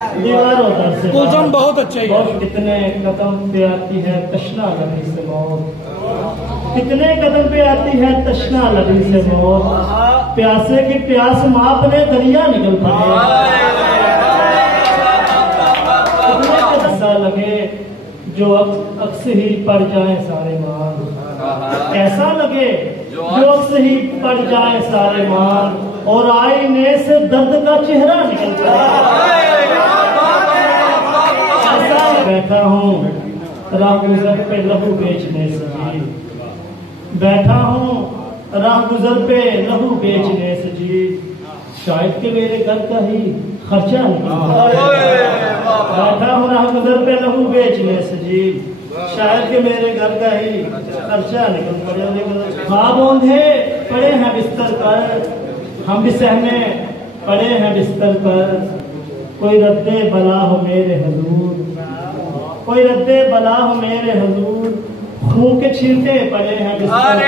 दीवारों पर से कुलचंद बहुत अच्छे ही और कितने कदम पे आती है तशना लबी से मौत, कितने कदम पे आती है तशना लबी से मौत, प्यासे की प्यास मापने दरिया निकल पड़े। कितने ऐसा लगे जो अक्स ही पड़ जाए सारे मान, ऐसा लगे जो अक्स ही पड़ जाए सारे मान, और आईने से दर्द का चेहरा निकल पड़े। बैठा हूँ राह गुजर पे लहू बेचने से जी, बैठा हूँ राह गुजर पे लहू बेचने से जी, शायद के मेरे घर का ही खर्चा निकल। बैठा हूँ राह गुजर पे लहू बेचने से जी, शायद के मेरे घर का ही खर्चा निकल पड़े। ख्वाब औंधे पड़े हैं बिस्तर पर, हम भी सहने पड़े हैं बिस्तर पर, कोई रद्दे बला हो मेरे हुजूर, कोई रद्दे बला हो मेरे हुजूर, खून के छींटे पड़े हैं बिस्तर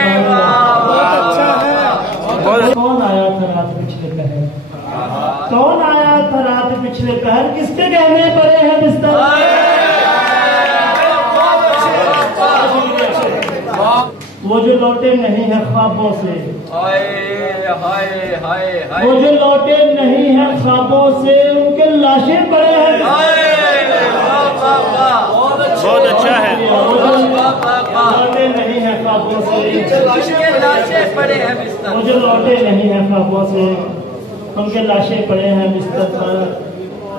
पर। कौन आया था रात पिछले पहर, कौन आया था रात पिछले पहर, किसके गहने पड़े हैं बिस्तर पर। वो जो लौटे नहीं है ख्वाबों से, वो जो लौटे नहीं है ख्वाबों से, उनके लाशें पड़े हैं। बहुत अच्छा है। लौटे नहीं है ख्वाबों से, लाशें पड़े हैं बिस्तर, वो जो लौटे नहीं है ख्वाबों से, उनके लाशें पड़े हैं बिस्तर पर।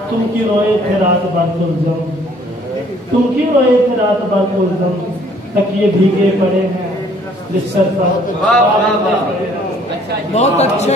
तुम क्यों रोए थे रात भर तुलजम, तुम क्यों रोए थे रात भर तुलजम, तकिए भीगे पड़े हैं बिस्तर पर। बहुत अच्छे।